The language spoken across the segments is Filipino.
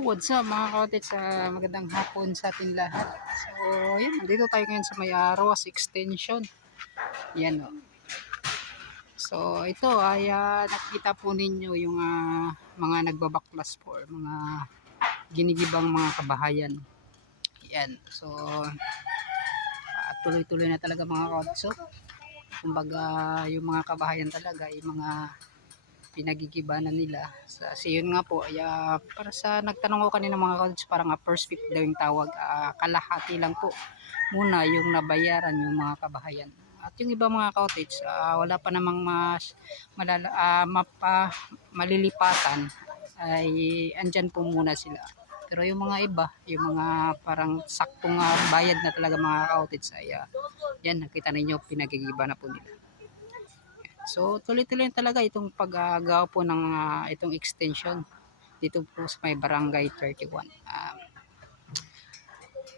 What's up mga kautit, sa magandang hapon sa ating lahat. So, yan, nandito tayo ngayon sa may Roas Extension. Yan o. So, ito ay nakita po ninyo yung mga nagbabaklas po, mga ginigibang mga kabahayan. Yan. So, tuloy-tuloy na talaga mga kautit. So, kumbaga yung mga kabahayan talaga ay mga pinagigibanan nila. Kasi yun nga po, para sa nagtanong ko kanina mga college, parang first week daw yung tawag, kalahati lang po muna yung nabayaran yung mga kabahayan. At yung iba mga cottage, wala pa namang malilipatan, ay andyan po muna sila. Pero yung mga iba, yung mga parang saktong bayad na talaga mga cottage, ay yan, nakita ninyo, pinagigiba na po nila. So tuloy-tuloy talaga itong paggagawa po ng itong extension dito po sa may barangay 31.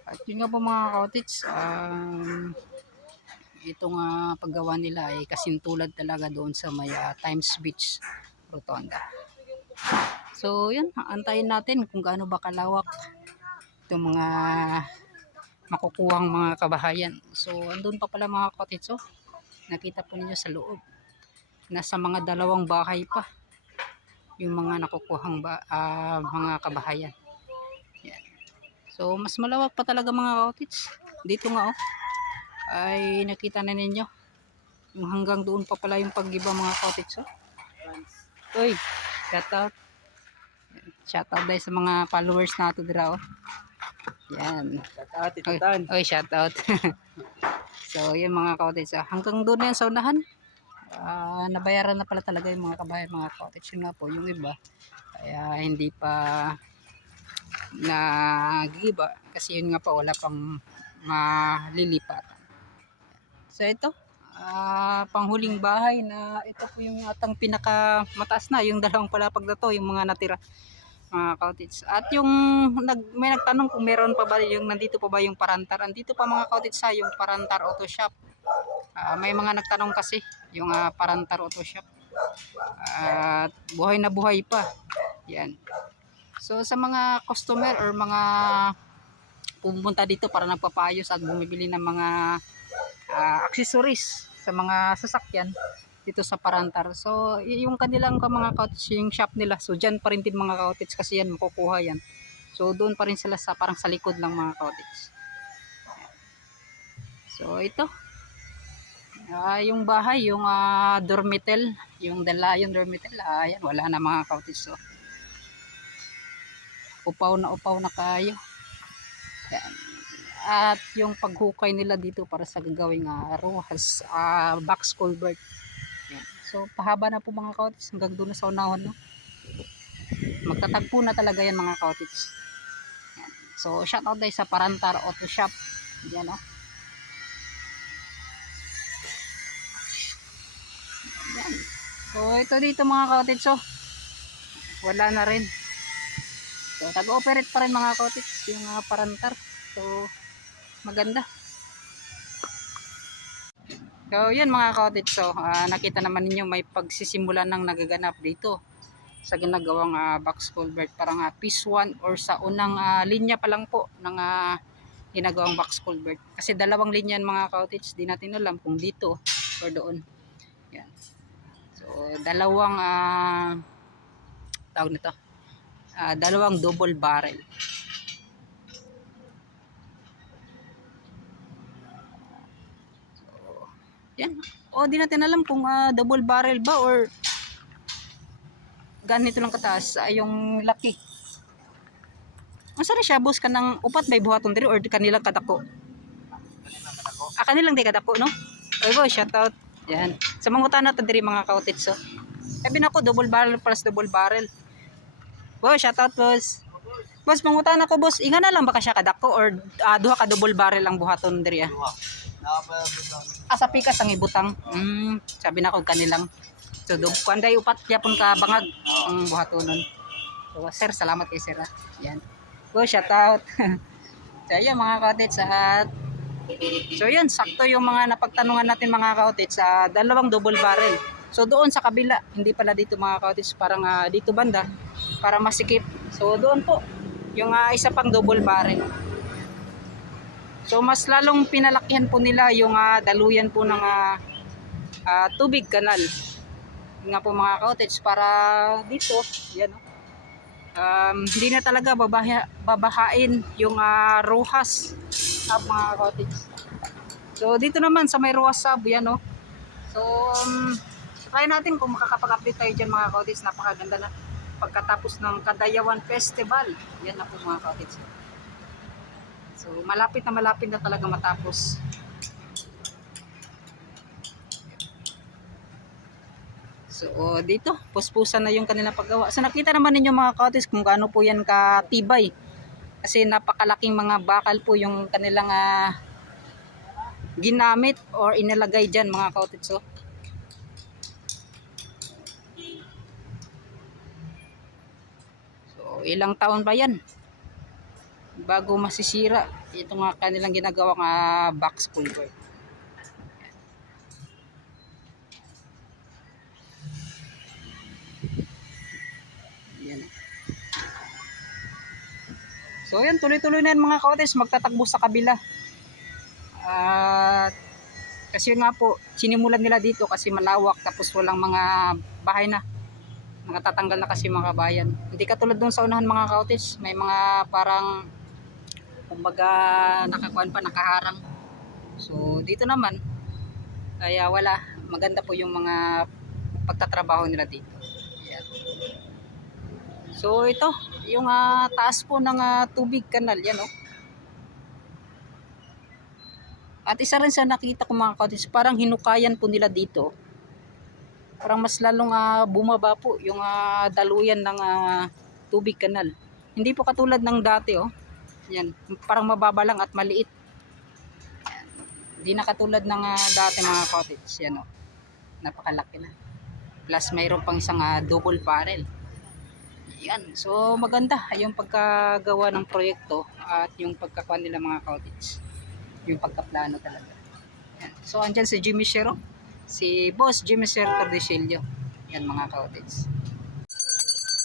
At yun nga po mga cottage, itong paggawa nila ay kasintulad talaga doon sa may Times Beach Rotonda. So yun, antayin natin kung gaano ba kalawak itong mga makukuhang mga kabahayan. So andun pa pala mga cottage, so nakita po ninyo sa loob, nasa mga 2 bahay pa yung mga nakukuhang mga kabahayan. Yan. So mas malawak pa talaga mga cottage. Dito nga ay nakita na ninyo yung hanggang doon pa pala yung paggiba mga cottage. Uy, shout out dahil sa mga followers nato dira yan. Shout out, oy, shout out. So yun mga cottage, hanggang doon yan sa unahan. Nabayaran na pala talaga yung mga kabayan mga cottage. Yun nga po yung iba kaya hindi pa nagiba kasi yun nga po wala pang malilipatan. So ito panghuling bahay na ito po yung atang pinaka mataas na, yung 2 palapag na to yung mga natira mga cottage. At yung may nagtanong kung meron pa ba yung nandito pa ba yung Parantar. Andito pa mga cottage yung Parantar Auto Shop. May mga nagtanong kasi yung Parantar Auto Shop, at buhay na buhay pa yan. So sa mga customer or mga pumunta dito para nagpapayos at bumibili ng mga accessories sa mga sasakyan dito sa Parantar, so yung kanilang mga cottage, yung shop nila, so dyan pa rin din mga cottage kasi yan makukuha yan. So doon pa rin sila sa parang sa likod lang mga cottage. So ito yung bahay, yung dormitel, yung Dalayon dormitel, yan, wala na mga cottage. So upaw na kayo yan. At yung paghukay nila dito para sa gagawing rohas, box culvert yan. So pahaba na po mga cottage hanggang doon sa unahon, no? Magtatagpo na talaga yan mga cottage yan. So shout out dahil sa Parantar Auto Shop yan, no? Yan. So ito dito mga cottage, so wala na rin. So nag-ooperate pa rin mga cottage yung Parantar. So maganda. So yan mga cottage, so nakita naman ninyo may pagsisimula ng nagaganap dito sa ginagawang box culvert, parang piece 1 or sa unang linya pa lang po ng ginagawang box culvert. Kasi 2 linya mga cottage, di natin alam kung dito or doon. Yan. So 2 tawag nito, 2 double barrel. So yan. Di natin alam kung double barrel ba or ganito lang kataas yung laki. Asa na siya boss, kanang upat may buhaton diri or kanilang kadako? Kanilang di kadako, no? Oy boy, shout out. Yan. Sa mangutan nato diri mga cottage, so sabi nako double barrel plus double barrel. Boy, shout out boss. Boss, mangutan ako boss, inga na lang baka siya kadako or duha ka double barrel ang buhaton diri? Sa pikas ang ibutang. Sabi nako kanilang. So kuanday upat yapon ka bangag ang buhatonon. So sir, salamat kay sir. Yan. Boy, shout out. So yan mga cottage, so yun, sakto yung mga napagtanungan natin mga cottage sa 2 double barrel. So doon sa kabila, hindi pala dito mga cottage, parang dito banda para masikip. So doon po Yung isa pang double barrel. So mas lalong pinalakihan po nila yung daluyan po ng tubig kanal. Yun nga po mga cottage, para dito, yan hindi na talaga babahain yung Rojas Sub mga cottage. So dito naman sa may Rojas Sub, yan So try natin kung makakapag-update tayo dyan mga cottage. Napakaganda na pagkatapos ng Kadayawan Festival. Yan na po mga cottage. So malapit na talaga matapos. So dito, puspusan na yung kanilang paggawa. So nakita naman ninyo mga cottage kung gaano po yan katibay. Kasi napakalaking mga bakal po yung kanilang ginamit or inilagay dyan mga cottage. So ilang taon ba yan bago masisira ito nga kanilang ginagawang box culvert. Yan. So yan, tuloy-tuloy na yan mga cottage, magtatakbo sa kabila. At kasi nga po, sinimulan nila dito kasi malawak tapos walang mga bahay na. Nakatatanggal na kasi mga kabayan. Hindi katulad doon sa unahan mga cottage, may mga parang kumbaga nakakuan pa, nakaharang. So dito naman, kaya wala, maganda po yung mga pagtatrabaho nila dito. Ayan. So ito, yung taas po ng tubig kanal, yan At isa rin sa nakita ko mga cottage, parang hinukayan po nila dito. Parang mas lalong bumaba po yung daluyan ng tubig kanal. Hindi po katulad ng dati Yan, parang mababa lang at maliit. Hindi na katulad ng dati mga cottage. Yan napakalaki na. Plus mayroon pang isang double barrel. Yan, so maganda yung pagkagawa ng proyekto at yung pagkakuha nila mga cottage. Yung pagkaplano talaga. Yan. So andyan si Jimmy Shero, si Boss Jimmy Shero Tordesillo. Yan mga cottage.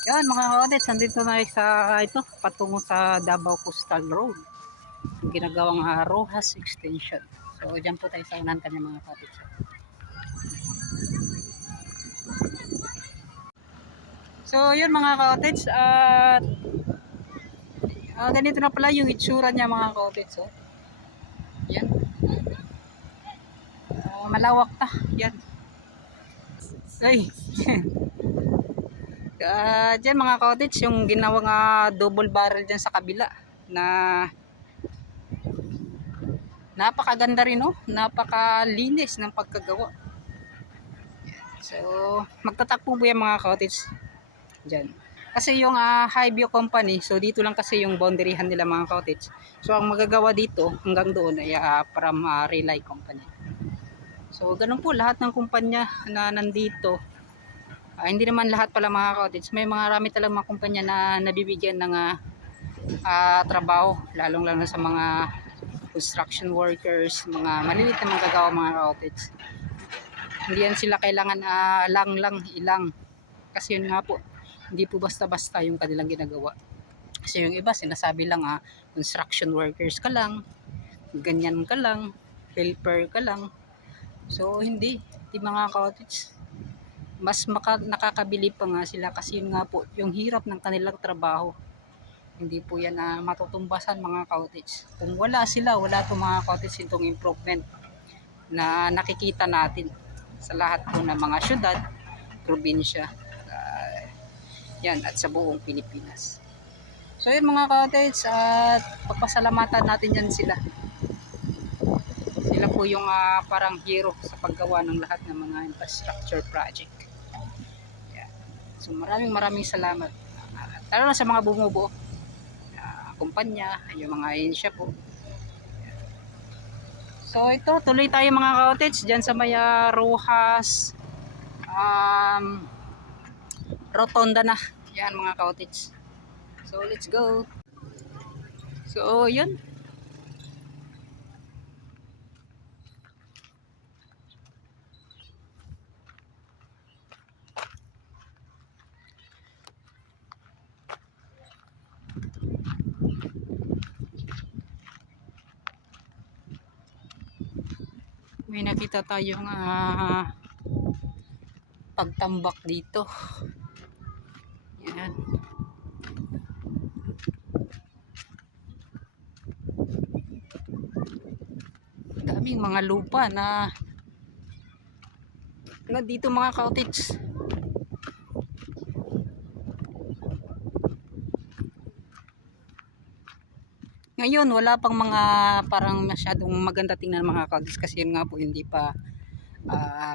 Yan mga cottage, nandito na sa ito patungo sa Davao Coastal Road. Yung ginagawang Rojas Extension. So dyan po tayo sa unahan kanya mga cottage. So yun mga cottage, at ganito na pala yung itsura niya mga cottage. Yan. Malawak ta. Yan. Ay. Dyan mga cottage, yung ginawang double barrel dyan sa kabila na napakaganda rin napakalinis ng pagkagawa. So magtatakbo po yan mga cottage dyan. Kasi yung Highview Company, so dito lang kasi yung boundaryhan nila mga cottage. So ang magagawa dito hanggang doon ay from Relay Company. So ganun po lahat ng kumpanya na nandito. Hindi naman lahat pala mga cottage. May mga rami talagang mga kumpanya na nabibigyan ng trabaho. Lalong lalo sa mga construction workers, mga maliliit na manggagawa mga cottage. Hindi yan sila kailangan ilang. Kasi yun nga po, hindi po basta-basta yung kanilang ginagawa. Kasi yung iba sinasabi lang construction workers ka lang, ganyan ka lang, helper ka lang. So hindi mga cottage, mas nakakabili pa nga sila kasi yun nga po yung hirap ng kanilang trabaho. Hindi po yan matutumbasan mga cottage. Kung wala sila, wala itong mga cottage itong improvement na nakikita natin sa lahat po ng mga syudad, probinsya, yan, at sa buong Pilipinas. So yun mga cottage, at pagpasalamatan natin yan sila. Sila po yung parang hero sa paggawa ng lahat ng mga infrastructure project. Yan. So maraming salamat. Lalo na sa mga bumubuo, kumpanya, yung mga ahensya po. So ito, tuloy tayo mga cottage dyan sa may Rojas Rotonda na. Yan mga cottage. So let's go. So yun. may nakita tayong pagtambak dito. Yan. Daming mga lupa na dito mga cottage. Ngayon wala pang mga parang masyadong maganda tingnan mga cottage kasi yun nga po hindi pa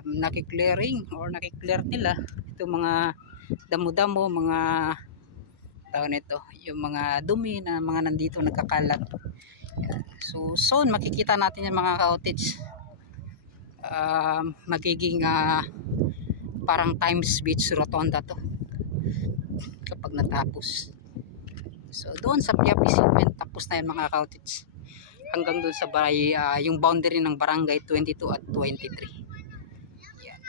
nakiklearing or nakiklear nila itong mga damo-damo, mga tawag nito, yung mga dumi na mga nandito nagkakalat. So soon makikita natin yung mga cottage. Magiging parang Times Beach Rotonda to kapag natapos. So doon sa Piapi Cement tapos na yan mga cottage, hanggang doon sa yung boundary ng barangay 22 at 23. Yan.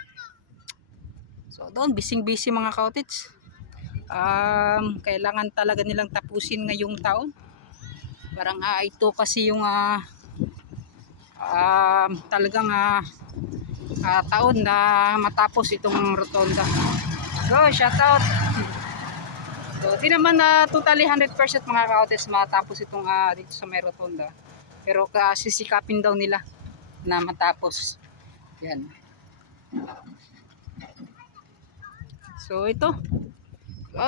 So doon busy mga cottage. Kailangan talaga nilang tapusin ngayong taon. Parang ito kasi yung talagang taon na matapos itong rotonda. So shout out. So di naman na totally 100% mga cottage matapos itong dito sa may rotonda, pero sisikapin daw nila na matapos yan. So ito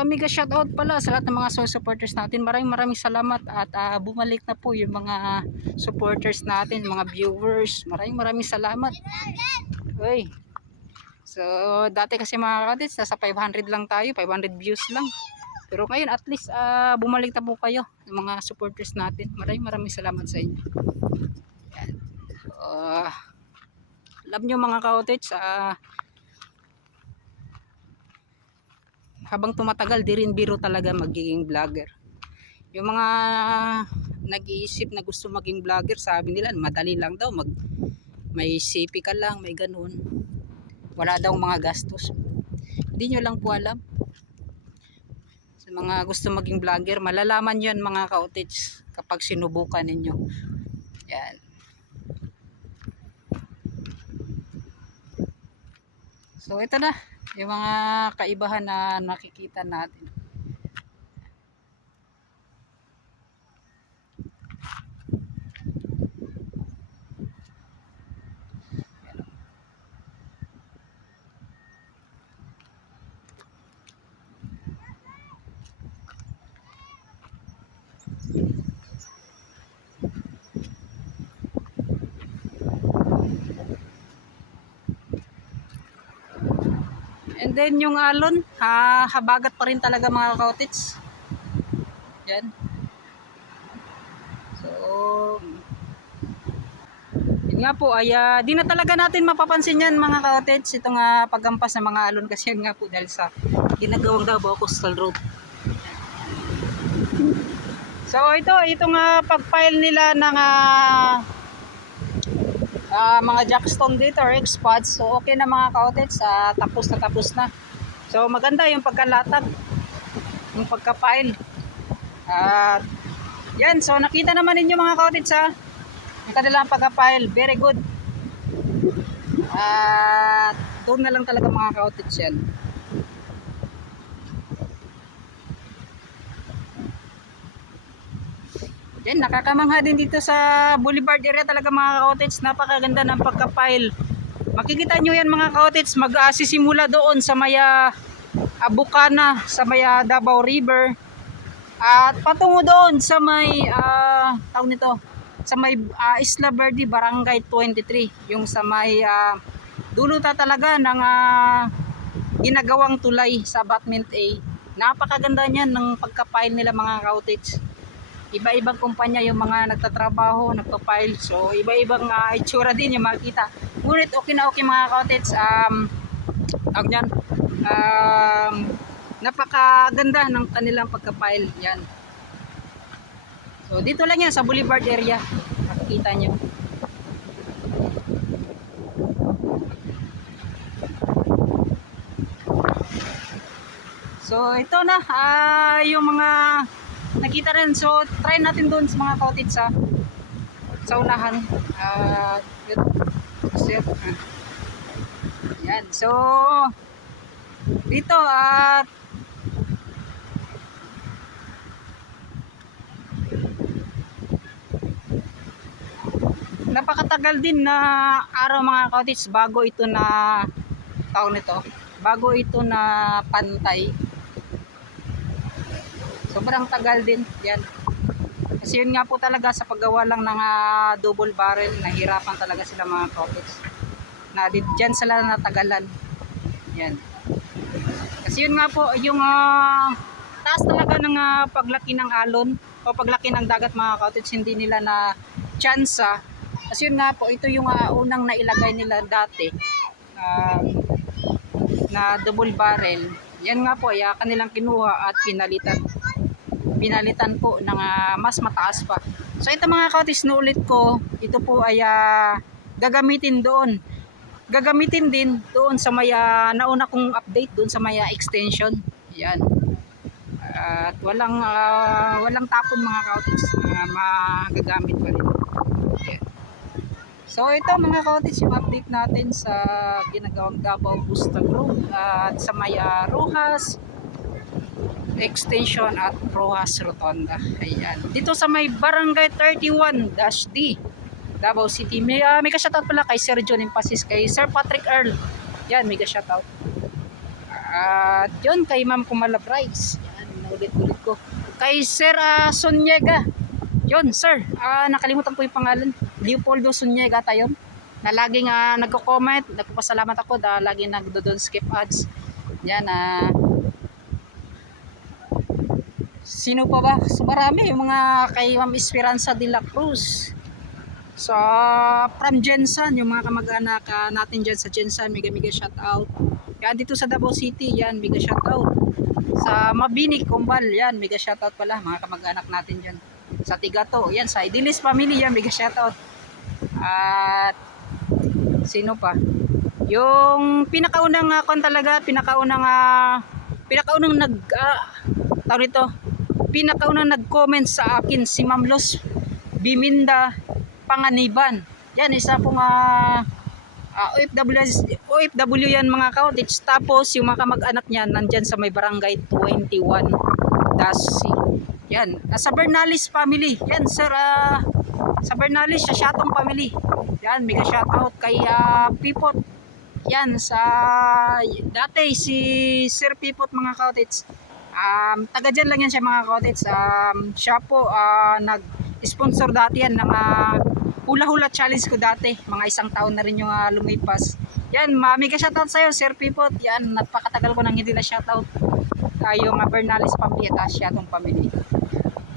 mega shoutout pala sa lahat ng mga supporters natin. Maraming salamat at bumalik na po yung mga supporters natin, mga viewers. Maraming salamat. Uy. So dati kasi mga cottage nasa 500 lang tayo, 500 views lang. Pero ngayon at least bumalik na po kayo yung mga supporters natin. Maraming salamat sa inyo. Yan. Alam nyo mga cottage, habang tumatagal di rin biro talaga magiging vlogger. Yung mga nag-iisip na gusto maging vlogger, sabi nila madali lang daw, may CP ka lang, may ganun, wala daw mga gastos. Hindi nyo lang po alam. Sa mga gusto maging vlogger, malalaman yan mga cottage kapag sinubukan ninyo. Yan. So ito na yung mga kaibahan na nakikita natin. And then yung alon, habagat pa rin talaga mga cottage. Yan. So, yun nga po, ay di na talaga natin mapapansin yan mga cottage, itong paggampas ng mga alon kasi yan nga po dahil sa ginagawang Davao Coastal Road. So itong pag-file nila ng mga jackstone dito or X-pods, so okay na mga cottage, tapos na. So maganda yung pagkalatag, yung pagka-file. Yan, so nakita naman ninyo mga cottage yung kanilang pagka-file, very good. Doon na lang talaga mga cottage yan. Yan, nakakamangha din dito sa Boulevard area talaga mga cottage, napakaganda ng pagka-file. Makikita nyo yan mga cottage, magsisimula doon sa maya Bukana, sa maya Davao River, at patungo doon sa may tawag nito, sa may Isla Verde Barangay 23, yung sa may duluta talaga ng ginagawang tulay sa Batment A. Napakaganda niyan ng pagka-file nila mga cottage. Iba-ibang kumpanya yung mga nagtatrabaho, nagpa-file. So iba-ibang itsura din yung makikita. Ngunit okay na okay mga cottage. Tawag niyan, napakaganda ng kanilang pagka-file. Yan. So dito lang yan sa Boulevard area. Makikita nyo. So ito na yung mga nakita rin. So try natin doon sa mga cottage sa unahan. sir. Yan. So, dito at napakatagal din na araw mga kaotits bago ito na taon nito. Bago ito na pantay. Sobrang tagal din. Yan. Kasi yun nga po talaga sa paggawa lang ng double barrel, nahirapan talaga sila mga kaotits. Na dyan sila natagalan. Yan. Kasi yun nga po, yung taas talaga ng paglaki ng alon o paglaki ng dagat mga kaotits, hindi nila na tsansa. Kasi yun nga po, ito yung unang nailagay nila dati na double barrel. Yan nga po, kanilang kinuha at pinalitan po ng mas mataas pa. So ito mga kaotits, naulit ko, ito po ay gagamitin doon. Gagamitin din doon sa may nauna kong update doon sa may extension. Yan. At walang tapon mga kaotits, magagamit pa rin. Yan. So ito mga kaotits, yung update natin sa ginagawang Davao Bustag Road at sa may Rojas Extension at Rojas Rotonda. Ayan. Dito sa may Barangay 31-D Davao City. May ka-shoutout pala kay Sir John Impasis, kay Sir Patrick Earl. Yan, may ka-shoutout. At yun, kay Ma'am Kumala Bryce. Yan, ulit-ulit ko. Kay Sir Sonyega. Yun, sir. Nakalimutan ko yung pangalan. Leopoldo Sonyega tayo. Na laging nagko-comment. Nagpapasalamat ako dahil laging nagdo-don't skip ads. Yan, sino pa ba? So marami yung mga kay Ma'am Esperanza de la Cruz. So from Jensan, yung mga kamag-anak natin dyan sa Jensan, mega shout out. Yan dito sa Davao City, yan mega shout out. Sa Mabini, Kumbal, yan mega shout out pala mga kamag-anak natin dyan. Sa Tigato, yan sa Idilis Family, yan mega shout out. At sino pa? Yung pinakaunang pinakaunang nag-comment sa akin si Ma'am Los Biminda Panganiban. Yan, isa pong OFW yan mga kaotits. Tapos yung mga kamag-anak niya nandyan sa may barangay 21-C. Yan, sa Bernalis family. Yan sir, sa Bernalis, sa Shatong family. Yan, mega shoutout kay Pipot. Yan, sa dati si Sir Pipot mga kaotits. Taga dyan lang yan siya mga kaotits. Siya po nag-sponsor dati yan ng hula-hula challenge ko dati. Mga 1 taon na rin yung lumipas. Yan, mega shoutout sa'yo Sir Pipot. Yan, napakatagal ko nang hindi na shoutout yung Bernalis family at Shatong family.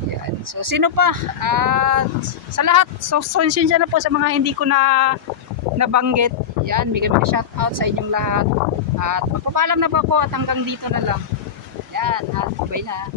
Yan. So sino pa? Sa lahat, so sinsya na po sa mga hindi ko na nabanggit. Yan, mega shoutout sa inyong lahat. At magpapaalam na po ako at hanggang dito na lang. Yan, bye na.